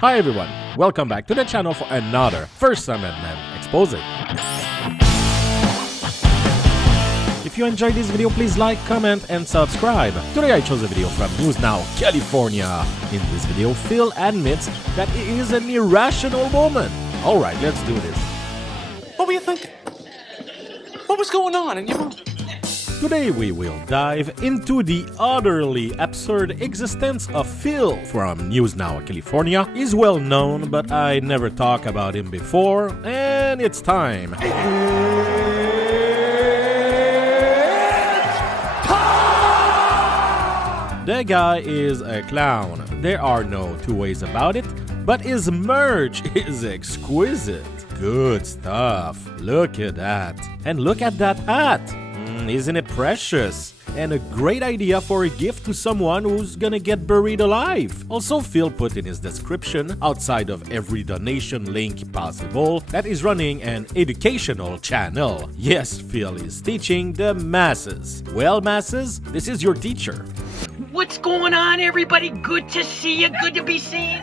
Hi everyone, welcome back to the channel for another First Amendment Exposé. If you enjoyed this video, please like, comment, and subscribe. Today I chose a video from News Now, California. In this video, Phil admits that he is an irrational woman. Alright, let's do this. What were you thinking? What was going on in your mind? Today we will dive into the utterly absurd existence of Phil from News Now, California. He's well known, but I never talked about him before, and it's time. The guy is a clown. There are no two ways about it, but his merch is exquisite. Good stuff. Look at that. And look at that hat. Isn't it precious? And a great idea for a gift to someone who's gonna get buried alive. Also, Phil put in his description, outside of every donation link possible, that is running an educational channel. Yes, Phil is teaching the masses. Well, masses, this is your teacher. What's going on, everybody? Good to see you. Good to be seen.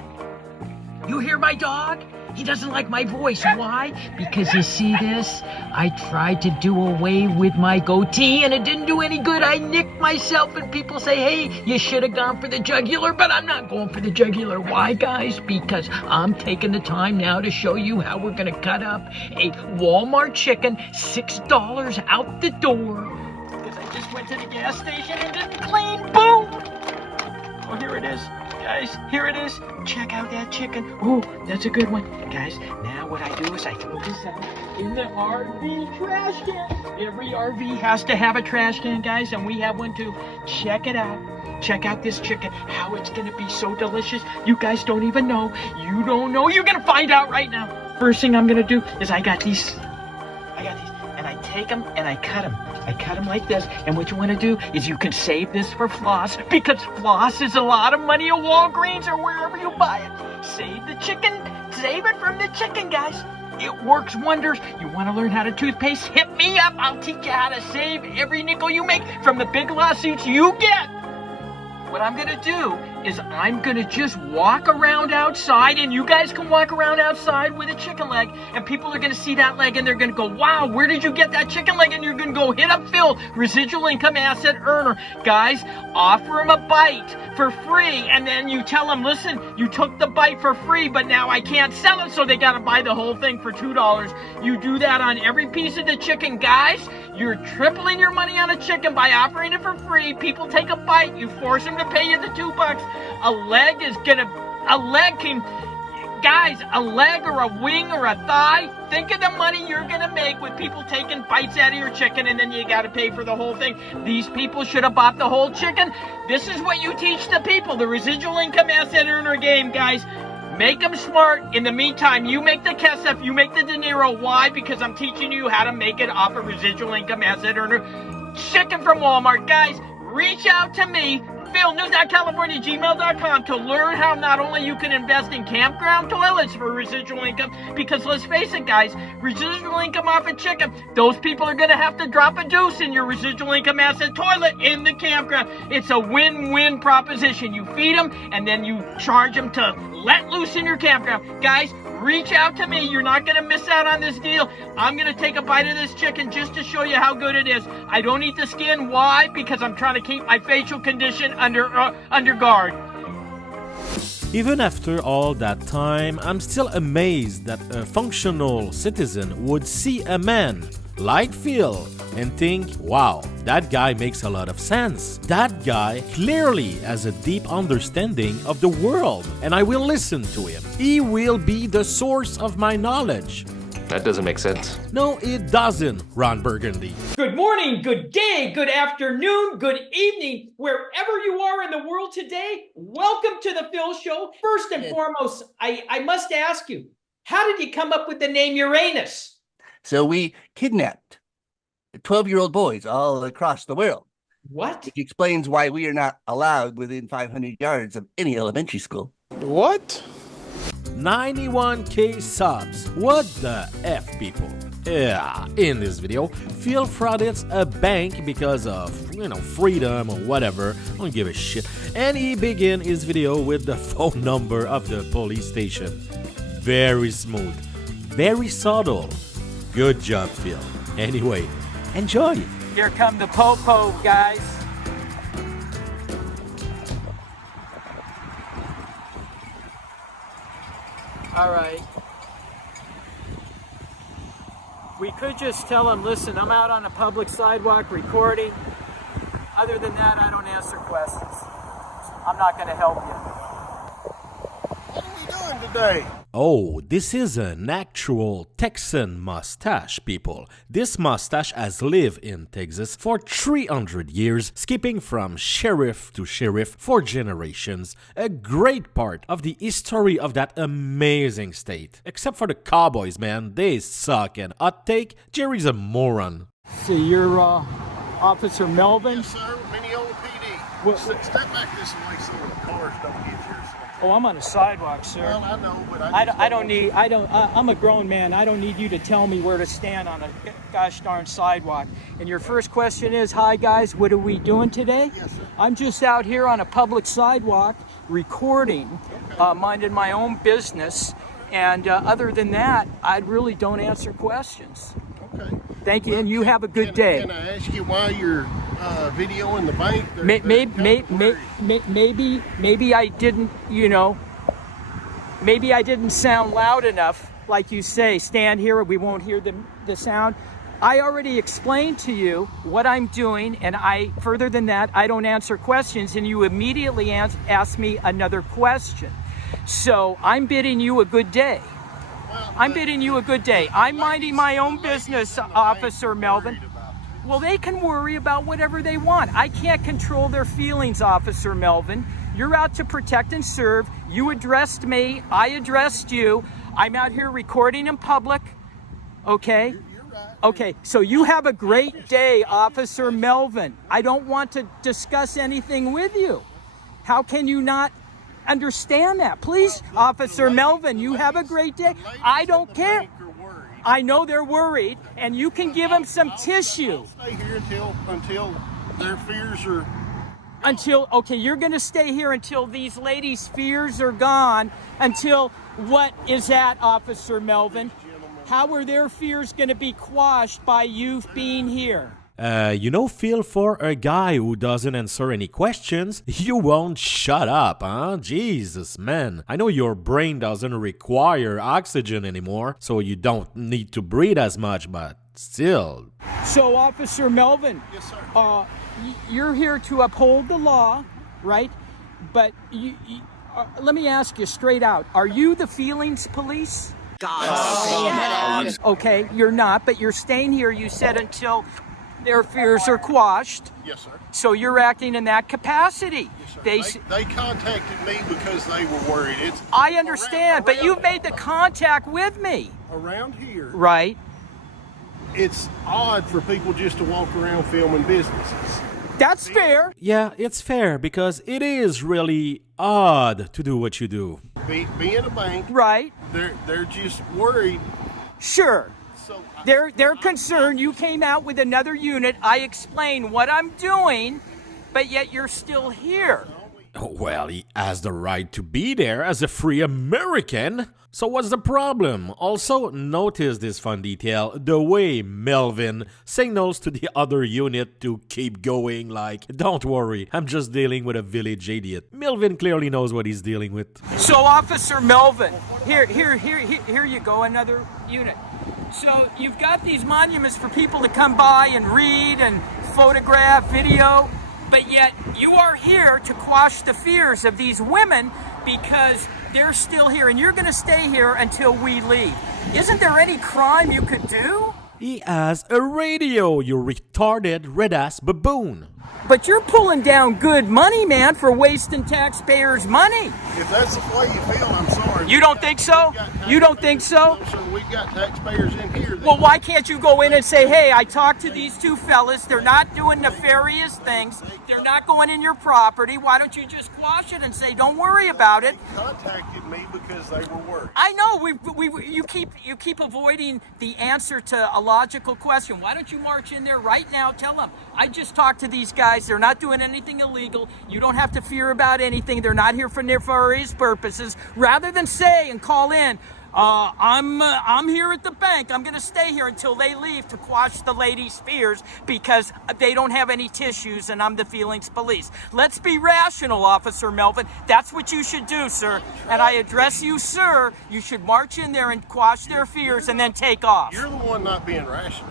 You hear my dog? He doesn't like my voice. Why? Because you see this? I tried to do away with my goatee and it didn't do any good. I nicked myself and people say, hey, you should have gone for the jugular, but I'm not going for the jugular. Why, guys? Because I'm taking the time now to show you how we're going to cut up a Walmart chicken, $6 out the door. Because I just went to the gas station and did clean. Boom! Oh, here it is. Guys, here it is. Check out that chicken. Oh, that's a good one. Guys, now what I do is I throw this out in the RV trash can. Every RV has to have a trash can, guys, and we have one too. Check it out. Check out this chicken. How it's going to be so delicious. You guys don't even know. You don't know. You're going to find out right now. First thing I'm going to do is I got these. And I take them and I cut them. I cut them like this, and what you want to do is you can save this for floss, because floss is a lot of money at Walgreens or wherever you buy it. Save the chicken, save it from the chicken, guys. It works wonders. You want to learn how to toothpaste? Hit me up. I'll teach you how to save every nickel you make from the big lawsuits you get. What I'm going to do is I'm going to just walk around outside, and you guys can walk around outside with a chicken leg, and people are going to see that leg, and they're going to go, wow, where did you get that chicken leg? And you're going to go hit up Phil, residual income asset earner. Guys, offer him a bite for free, and then you tell him, listen, you took the bite for free, but now I can't sell it, so they got to buy the whole thing for $2. You do that on every piece of the chicken. Guys, you're tripling your money on a chicken by offering it for free. People take a bite, you force them to pay you the $2. A leg or a wing or a thigh. Think of the money you're gonna make with people taking bites out of your chicken, and then you gotta pay for the whole thing. These people should have bought the whole chicken. This is what you teach the people, the residual income asset earner game, guys. Make them smart. In the meantime, you make the Kesef, you make the De Niro. Why? Because I'm teaching you how to make it off a residual income asset earner chicken from Walmart. Guys, reach out to me, phil.news.california@gmail.com, to learn how not only you can invest in campground toilets for residual income, because let's face it, guys, residual income off a chicken, those people are going to have to drop a deuce in your residual income asset toilet in the campground. It's a win-win proposition. You feed them, and then you charge them to let loose in your campground. Guys, reach out to me. You're not going to miss out on this deal. I'm going to take a bite of this chicken just to show you how good it is. I don't eat the skin. Why? Because I'm trying to keep my facial condition under guard. Even after all that time, I'm still amazed that a functional citizen would see a man like Phil and think, wow, that guy makes a lot of sense. That guy clearly has a deep understanding of the world, and I will listen to him. He will be the source of my knowledge. That doesn't make sense. No, it doesn't, Ron Burgundy. Good morning, good day, good afternoon, good evening, wherever you are in the world today. Welcome to the Phil Show. First and foremost, I must ask you, how did you come up with the name Uranus? So we kidnapped 12-year-old boys all across the world. What? Which explains why we are not allowed within 500 yards of any elementary school. What? 91K subs. What the F, people? Yeah, in this video, Phil fraudits a bank because of, freedom or whatever. I don't give a shit. And he began his video with the phone number of the police station. Very smooth, very subtle. Good job, Phil. Anyway, enjoy. Here come the po-po, guys. All right. We could just tell them, listen, I'm out on a public sidewalk recording. Other than that, I don't answer questions. I'm not going to help you. What are we doing today? Oh, this is an actual Texan mustache, people. This mustache has lived in Texas for 300 years, skipping from sheriff to sheriff for generations. A great part of the history of that amazing state. Except for the Cowboys, man. They suck. And hot take, Jerry's a moron. So you're Officer Melvin? Yes, sir. Minneola PD. What- Step back this way so the cars don't get here. Oh, I'm on a sidewalk, sir. Well, I know, but I'm a grown man. I don't need you to tell me where to stand on a gosh darn sidewalk. And your first question is, hi guys, what are we doing today? Yes, sir. I'm just out here on a public sidewalk recording, minding my own business. And other than that, I really don't answer questions. Okay. Thank you, and you have a good day. Can I ask you why you're videoing the bank? Maybe I didn't, maybe I didn't sound loud enough, like you say, stand here, we won't hear the sound. I already explained to you what I'm doing, and further than that, I don't answer questions, and you immediately ask me another question. So I'm bidding you a good day. I'm bidding you a good day. I'm minding my own business, Officer Melvin. Well, they can worry about whatever they want. I can't control their feelings, Officer Melvin. You're out to protect and serve. You addressed me. I addressed you. I'm out here recording in public. Okay? You're right. Okay, so you have a great day, Officer Melvin. I don't want to discuss anything with you. How can you not understand that? Please, Officer Melvin, you have a great day. I don't care. I know they're worried, and you can give them some tissue. I'll stay here until their fears are... Okay, you're going to stay here until these ladies' fears are gone. Until what is that, Officer Melvin? How are their fears going to be quashed by you being here? Phil, for a guy who doesn't answer any questions, you won't shut up, huh? Jesus, man. I know your brain doesn't require oxygen anymore, so you don't need to breathe as much, but still. So, Officer Melvin, Yes, sir. You're here to uphold the law, right? But let me ask you straight out. Are you the feelings police? Okay, you're not, but you're staying here, you said, until their fears are quashed. Yes, sir. So you're acting in that capacity. Yes, sir. They contacted me because they were worried. I understand, but you've made the contact with me. Around here, Right. it's odd for people just to walk around filming businesses. That's fair. Yeah, it's fair because it is really odd to do what you do. Being a bank, Right. they're just worried. Sure. So They're concerned you came out with another unit. I explained what I'm doing, but yet you're still here. Well, he has the right to be there as a free American. So what's the problem? Also, notice this fun detail, the way Melvin signals to the other unit to keep going like, don't worry, I'm just dealing with a village idiot. Melvin clearly knows what he's dealing with. So, Officer Melvin, here you go, another unit. So you've got these monuments for people to come by and read and photograph, video, but yet you are here to quash the fears of these women because they're still here, and you're going to stay here until we leave. Isn't there any crime you could do? He has a radio, you retarded red-ass baboon. But you're pulling down good money, man, for wasting taxpayers' money. if that's the way you feel, I'm sorry. You don't think so? You don't think so? No, sir, we've got taxpayers in here. Well, why can't you go in and say, hey, I talked to these two fellas. They're not doing nefarious things. They're not going in your property. Why don't you just quash it and say, don't worry about it? They contacted me because they were worried. I know you keep avoiding the answer to a logical question. Why don't you march in there right now? Tell them I just talked to these guys. guys. They're not doing anything illegal. You don't have to fear about anything. They're not here for nefarious purposes. Rather than say and call in, I'm here at the bank. I'm going to stay here until they leave to quash the lady's fears because they don't have any tissues and I'm the feelings police. Let's be rational, Officer Melvin. That's what you should do, sir. And I address you, sir. You should march in there and quash their fears and then take off. You're the one not being rational.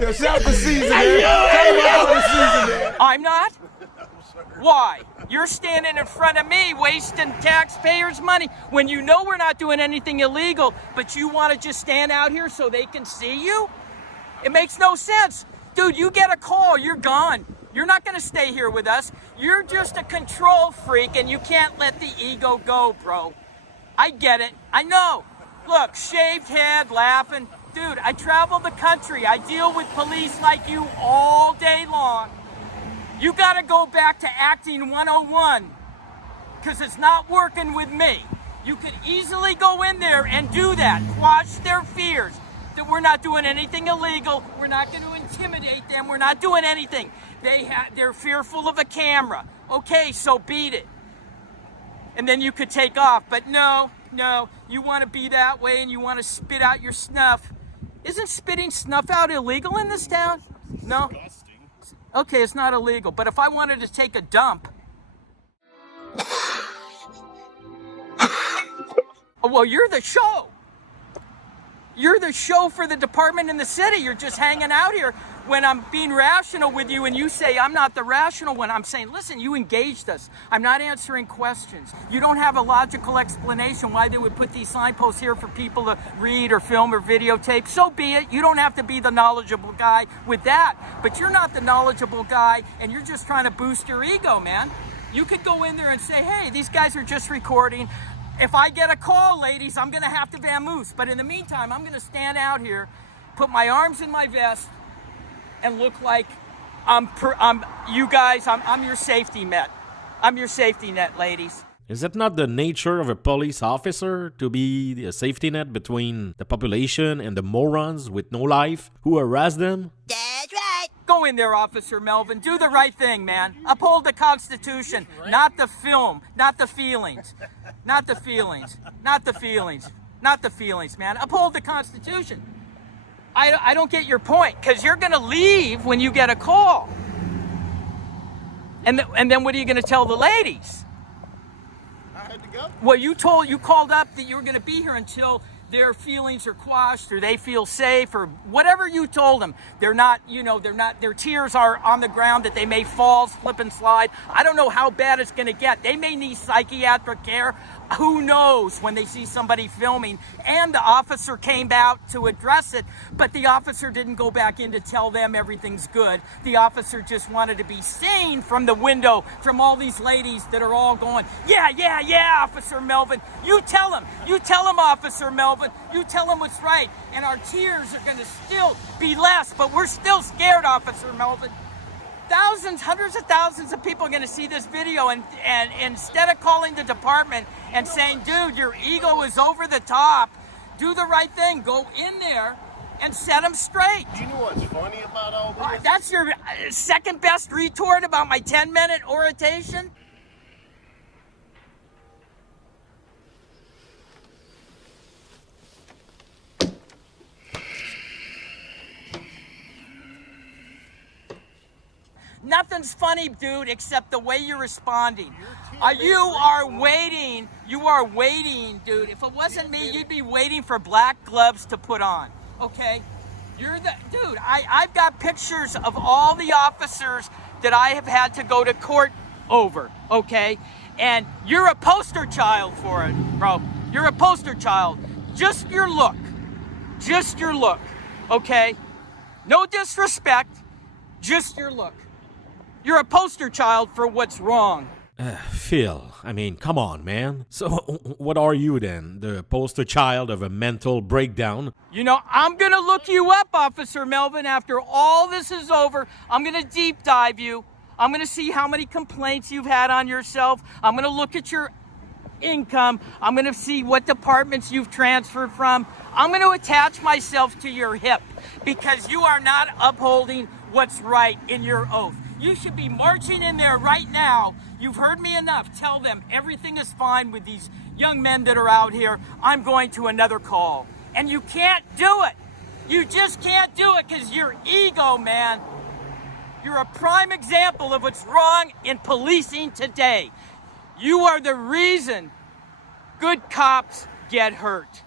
Yo, shout the season, man. Shout the season, man. I'm not? Why? You're standing in front of me wasting taxpayers' money when you know we're not doing anything illegal, but you want to just stand out here so they can see you? It makes no sense. Dude, you get a call, you're gone. You're not going to stay here with us. You're just a control freak and you can't let the ego go, bro. I get it. I know. Look, shaved head, laughing. Dude, I travel the country. I deal with police like you all day long. You got to go back to acting 101 because it's not working with me. You could easily go in there and do that, quash their fears that we're not doing anything illegal. We're not going to intimidate them. We're not doing anything. They're fearful of a camera. Okay, so beat it. And then you could take off. But no, you want to be that way and you want to spit out your snuff. Isn't spitting snuff out illegal in this town? No? Okay, it's not illegal, but if I wanted to take a dump, well, you're the show. You're the show for the department in the city. You're just hanging out here when I'm being rational with you and you say I'm not the rational one. I'm saying, listen, you engaged us. I'm not answering questions. You don't have a logical explanation why they would put these signposts here for people to read or film or videotape. So be it. You don't have to be the knowledgeable guy with that. But you're not the knowledgeable guy and you're just trying to boost your ego, man. You could go in there and say, hey, these guys are just recording. If I get a call, ladies, I'm going to have to vamoose. But in the meantime, I'm going to stand out here, put my arms in my vest, and look like I'm your safety net. I'm your safety net, ladies. Is it not the nature of a police officer to be a safety net between the population and the morons with no life who harass them? That's right. Go in there, Officer Melvin. Do the right thing, man. Uphold the Constitution, not the film, not the feelings. Not the feelings. Not the feelings. Not the feelings, man. Uphold the Constitution. I don't get your point, because you're going to leave when you get a call. And then what are you going to tell the ladies? I had to go. Well, you called up that you were going to be here until their feelings are quashed or they feel safe or whatever you told them. They're not, their tears are on the ground that they may fall, slip and slide. I don't know how bad it's going to get. They may need psychiatric care. Who knows when they see somebody filming? And the officer came out to address it, but the officer didn't go back in to tell them everything's good. The officer just wanted to be seen from the window from all these ladies that are all going, yeah, Officer Melvin. You tell him, Officer Melvin. You tell him what's right. And our tears are going to still be less, but we're still scared, Officer Melvin. Thousands, hundreds of thousands of people are going to see this video and instead of calling the department and saying, dude, your ego is over the top, do the right thing. Go in there and set them straight. You know what's funny about all this? That's your second best retort about my 10-minute oration? Nothing's funny, dude, except the way you're responding. You are waiting, dude. If it wasn't me, you'd be waiting for black gloves to put on, okay? Dude, I've got pictures of all the officers that I have had to go to court over, okay? And you're a poster child for it, bro. You're a poster child. Just your look, okay? No disrespect, just your look. You're a poster child for what's wrong. Phil, I mean, come on, man. So, what are you then? The poster child of a mental breakdown? I'm going to look you up, Officer Melvin. After all this is over, I'm going to deep dive you. I'm going to see how many complaints you've had on yourself. I'm going to look at your income. I'm going to see what departments you've transferred from. I'm going to attach myself to your hip because you are not upholding what's right in your oath. You should be marching in there right now. You've heard me enough. Tell them everything is fine with these young men that are out here. I'm going to another call. And you can't do it. You just can't do it because your ego, man. You're a prime example of what's wrong in policing today. You are the reason good cops get hurt.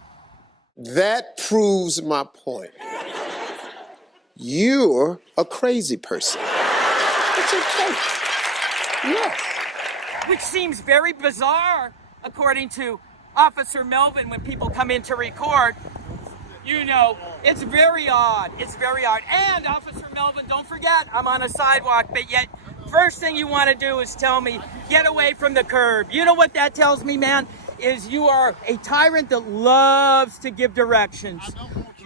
That proves my point. You're a crazy person. It's okay. Yes. Which seems very bizarre, according to Officer Melvin, when people come in to record. You know, it's very odd. It's very odd. And Officer Melvin, don't forget, I'm on a sidewalk, but yet first thing you want to do is tell me, get away from the curb. You know what that tells me, man? Is you are a tyrant that loves to give directions.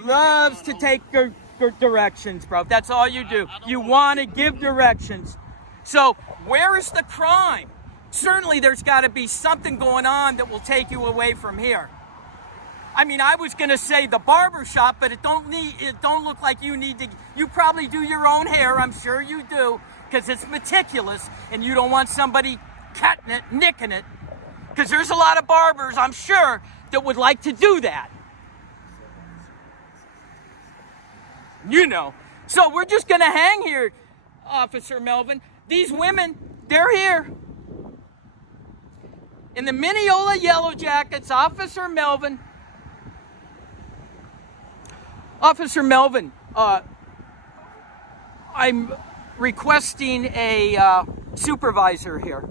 Loves to take directions, bro. That's all you do. You want to give directions. So where is the crime? Certainly there's got to be something going on that will take you away from here. I mean, I was going to say the barber shop, but it don't look like you need to. You probably do your own hair. I'm sure you do, because it's meticulous, and you don't want somebody cutting it, nicking it, because there's a lot of barbers, I'm sure, that would like to do that. You know. So we're just going to hang here, Officer Melvin. These women, they're here. In the Mineola Yellow Jackets, Officer Melvin. Officer Melvin, I'm requesting a supervisor here.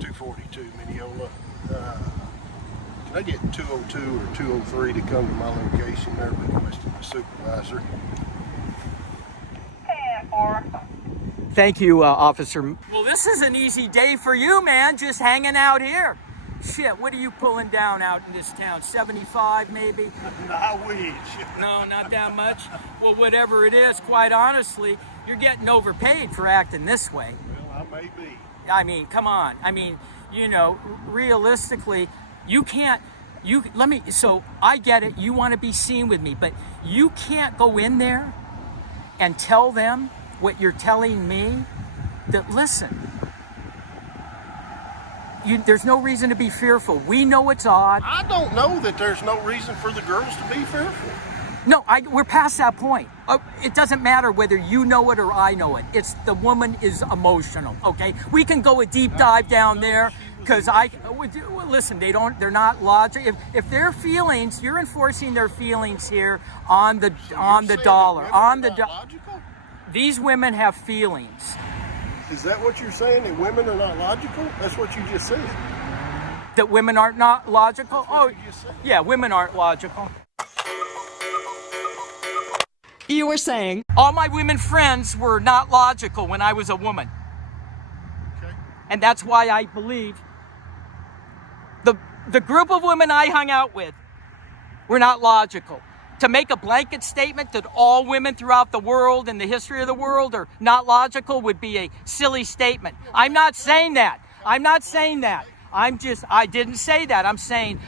242 Mineola. Can I get 202 or 203 to come to my location? They're requesting a supervisor. 10-4. Thank you, Officer. Well, this is an easy day for you, man, just hanging out here. Shit, what are you pulling down out in this town? 75 maybe? I wish. No, not that much. Well, whatever it is, quite honestly, you're getting overpaid for acting this way. Well, I may be. I mean, come on. I mean, you know, realistically, you can't, so I get it. You want to be seen with me, but you can't go in there and tell them what you're telling me, that listen, there's no reason to be fearful. We know it's odd. I don't know that there's no reason for the girls to be fearful. No, we're past that point. It doesn't matter whether you know it or I know it. It's the woman is emotional, okay? We can go a deep dive down there because listen, they're not logical. If their feelings, you're enforcing their feelings here on the dollar. Logical? These women have feelings. Is that what you're saying, that women are not logical? That's what you just said. That women aren't not logical? You just said. Yeah, women aren't logical. You were saying? All my women friends were not logical when I was a woman. Okay. And that's why I believe the group of women I hung out with were not logical. To make a blanket statement that all women throughout the world and the history of the world are not logical would be a silly statement. I'm not saying that. I didn't say that. I'm saying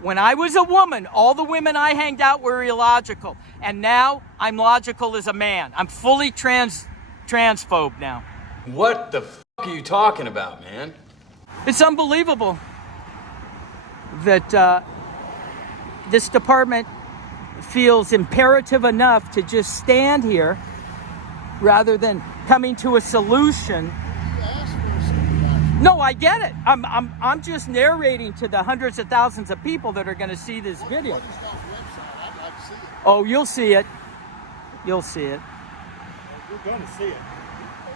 when I was a woman, all the women I hanged out were illogical. And now I'm logical as a man. I'm fully transphobe now. What the f*** are you talking about, man? It's unbelievable that this department feels imperative enough to just stand here rather than coming to a solution. No, I get it. I'm just narrating to the hundreds of thousands of people that are going to see this video. Oh, you'll see it. You'll see it. You're going to see it.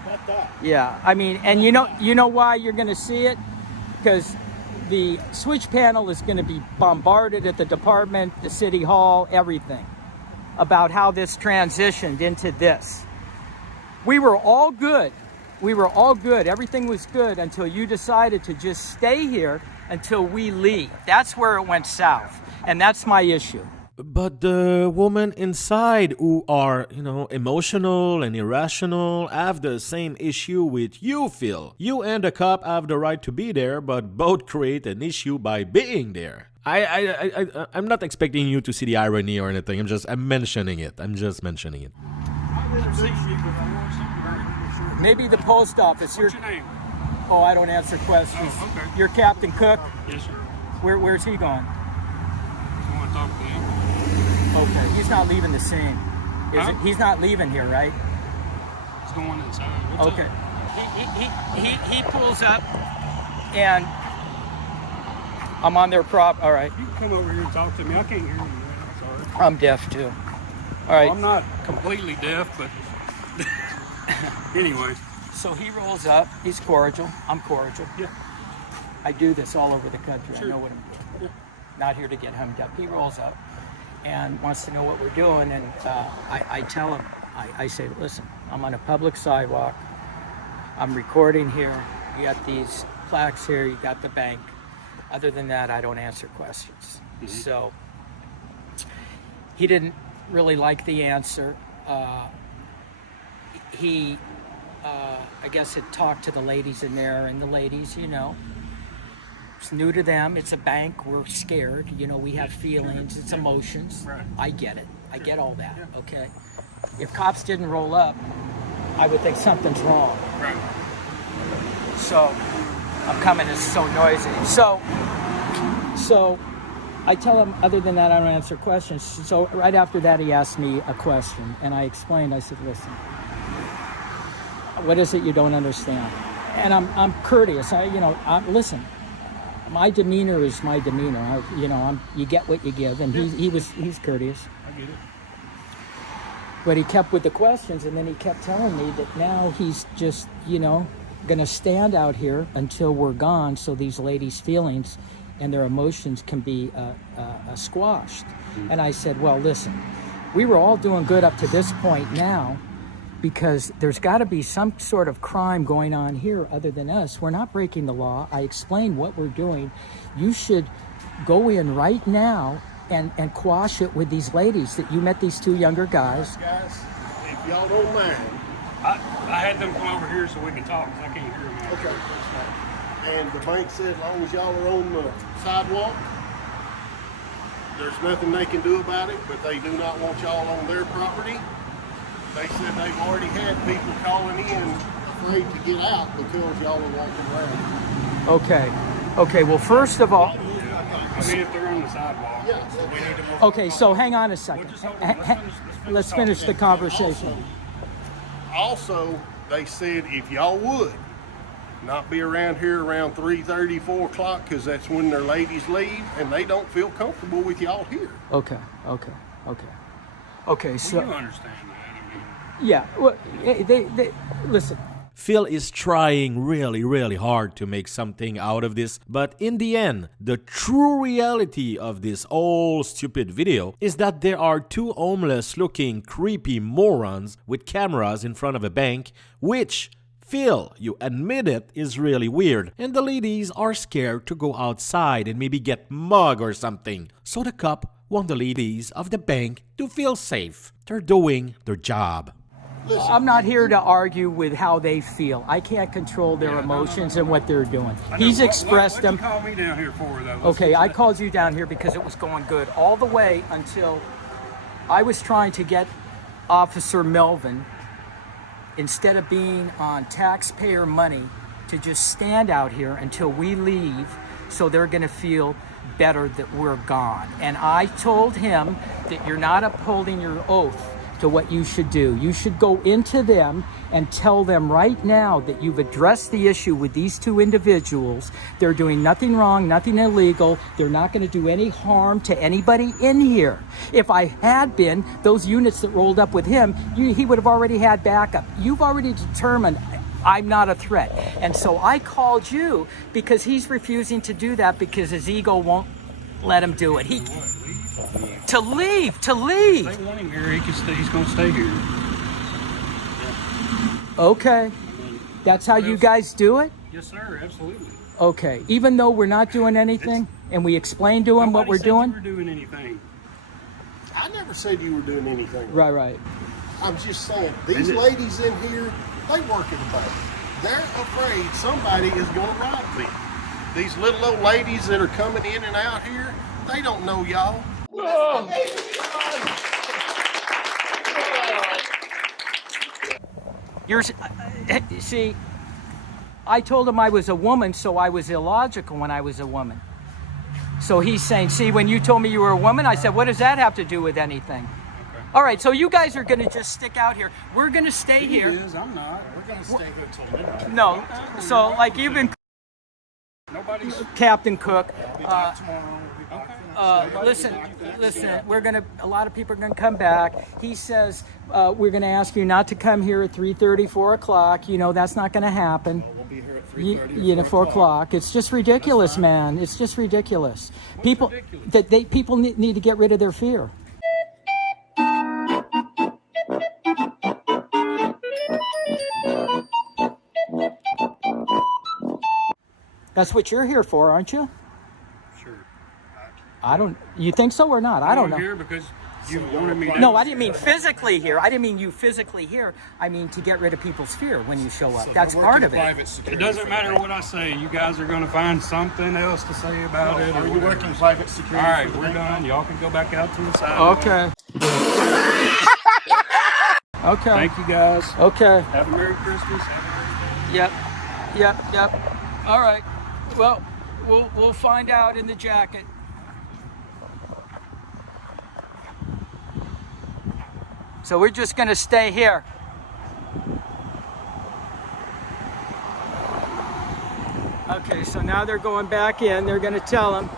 Not that. Yeah, I mean, and you know why you're going to see it? Because the switch panel is going to be bombarded at the department, the city hall, everything about how this transitioned into this. We were all good. Everything was good until you decided to just stay here until we leave. That's where it went south. And that's my issue. But the women inside who are, emotional and irrational have the same issue with you, Phil. You and the cop have the right to be there, but both create an issue by being there. I'm not expecting you to see the irony or anything. I'm mentioning it. Maybe the post office. What's your name? Oh, I don't answer questions. Oh, okay. You're Captain Cook? Yes, sir. Where's he going? I want to talk to him. Okay, he's not leaving the scene. He's not leaving here, right? He's going inside. What's Okay. up? He pulls up, and I'm on their prop. All right. You can come over here and talk to me. I can't hear you, man. I'm sorry. I'm deaf too. All right. Well, I'm not completely deaf, but anyway. So he rolls up. He's cordial. I'm cordial. Yeah. I do this all over the country. Sure. I know what I'm doing. Not here to get hemmed up. He rolls up and wants to know what we're doing, and I tell him, I say, listen, I'm on a public sidewalk. I'm recording here. You got these plaques here. You got the bank. Other than that, I don't answer questions. Mm-hmm. So he didn't really like the answer. I guess had talked to the ladies in there, and the ladies, it's new to them. It's a bank. We're scared. We have feelings. It's emotions. Right. I get it. I get all that. Okay. If cops didn't roll up, I would think something's wrong. Right. So I'm coming. It's so noisy. So I tell him, other than that, I don't answer questions. So right after that, he asked me a question, and I explained. I said, listen, what is it you don't understand? And I'm courteous. Listen. My demeanor is my demeanor. You get what you give, and he's courteous. I get it. But he kept with the questions, and then he kept telling me that now he's just, going to stand out here until we're gone, so these ladies' feelings and their emotions can be squashed. Mm-hmm. And I said, well, listen, we were all doing good up to this point now, because there's got to be some sort of crime going on here other than us. We're not breaking the law. I explained what we're doing. You should go in right now and quash it with these ladies that you met, these two younger guys. Guys, if y'all don't mind. I had them come over here so we can talk, because I can't hear them. Okay, that's fine. And the bank said as long as y'all are on the sidewalk, there's nothing they can do about it, but they do not want y'all on their property. They said they've already had people calling in afraid to get out because y'all are walking around. Okay, well, first of all... I mean, if they're on the sidewalk, we need to move. Okay, so hang on a second. Let's finish the conversation. Also, they said if y'all would not be around here around 3:30, 4 o'clock, because that's when their ladies leave, and they don't feel comfortable with y'all here. Okay, so... You understand that. Yeah, well, they listen. Phil is trying really, really hard to make something out of this, but in the end, the true reality of this whole stupid video is that there are two homeless-looking creepy morons with cameras in front of a bank, which, Phil, you admit it, is really weird, and the ladies are scared to go outside and maybe get mugged or something. So the cop want the ladies of the bank to feel safe. They're doing their job. I'm not here to argue with how they feel. I can't control their emotions and what they're doing. He's expressed them. What you call me down here for, though? Okay, I called you down here because it was going good all the way until I was trying to get Officer Melvin, instead of being on taxpayer money, to just stand out here until we leave, so they're going to feel better that we're gone. And I told him that you're not upholding your oath to what you should do. You should go into them and tell them right now that you've addressed the issue with these two individuals. They're doing nothing wrong, nothing illegal. They're not going to do any harm to anybody in here. If I had been, those units that rolled up with him, he would have already had backup. You've already determined I'm not a threat. And so I called you because he's refusing to do that because his ego won't let him do it. To leave. They want him here. He can stay. He's going to stay here. Yeah. Okay. That's how you guys do it? Yes, sir. Absolutely. Okay. Even though we're not doing anything, and we explain to him what we're doing? Nobody said you were doing anything. I never said you were doing anything wrong. Right. I'm just saying, these ladies in here, they work at the bank. They're afraid somebody is going to rob them. These little old ladies that are coming in and out here, they don't know y'all. See, I told him I was a woman, so I was illogical when I was a woman. So he's saying, see, when you told me you were a woman, I said, what does that have to do with anything? Okay. All right, so you guys are going to just stick out here. We're going to stay here. I'm not. We're going to stay here till midnight. No, so like you've been Nobody's... Captain Cook. We'll be back tomorrow. Listen, a lot of people are going to come back. He says, we're going to ask you not to come here at 3:30, 4 o'clock. You know, that's not going to happen. We'll be here at 3:30 You know, 4 o'clock. It's just ridiculous, man. It's just ridiculous. People need to get rid of their fear. That's what you're here for, aren't you? You think so or not? I don't know. I'm here because you wanted me to. No, I didn't mean physically here. I didn't mean you physically here. I mean to get rid of people's fear when you show up. So that's part of it. It doesn't matter what I say. You guys are going to find something else to say about it. Are you working private security? All right, we're done. Y'all can go back out to the side. Okay. Okay. Thank you, guys. Okay. Have a Merry Christmas. Have a great day. Yep. All right. Well, we'll find out in the jacket. So we're just going to stay here. Okay, so now they're going back in. They're going to tell them.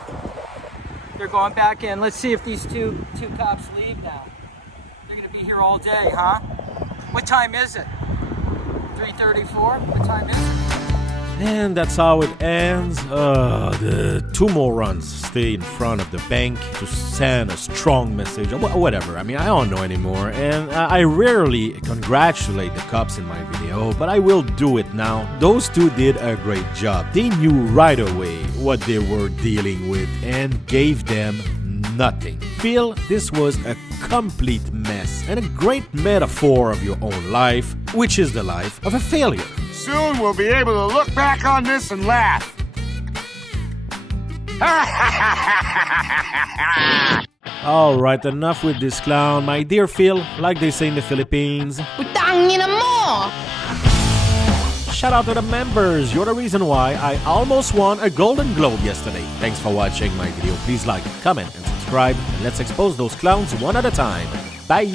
They're going back in. Let's see if these two cops leave now. They're going to be here all day, huh? What time is it? 3:34? What time is it? And that's how it ends. The two morons stay in front of the bank to send a strong message, or whatever. I mean, I don't know anymore. And I rarely congratulate the cops in my video, but I will do it now. Those two did a great job. They knew right away what they were dealing with and gave them nothing. Feel this was a complete mess and a great metaphor of your own life, which is the life of a failure. Soon we'll be able to look back on this and laugh. Alright, enough with this clown, my dear Phil, like they say in the Philippines. Shout out to the members, you're the reason why I almost won a Golden Globe yesterday. Thanks for watching my video, please like, comment and subscribe, and let's expose those clowns one at a time. Bye!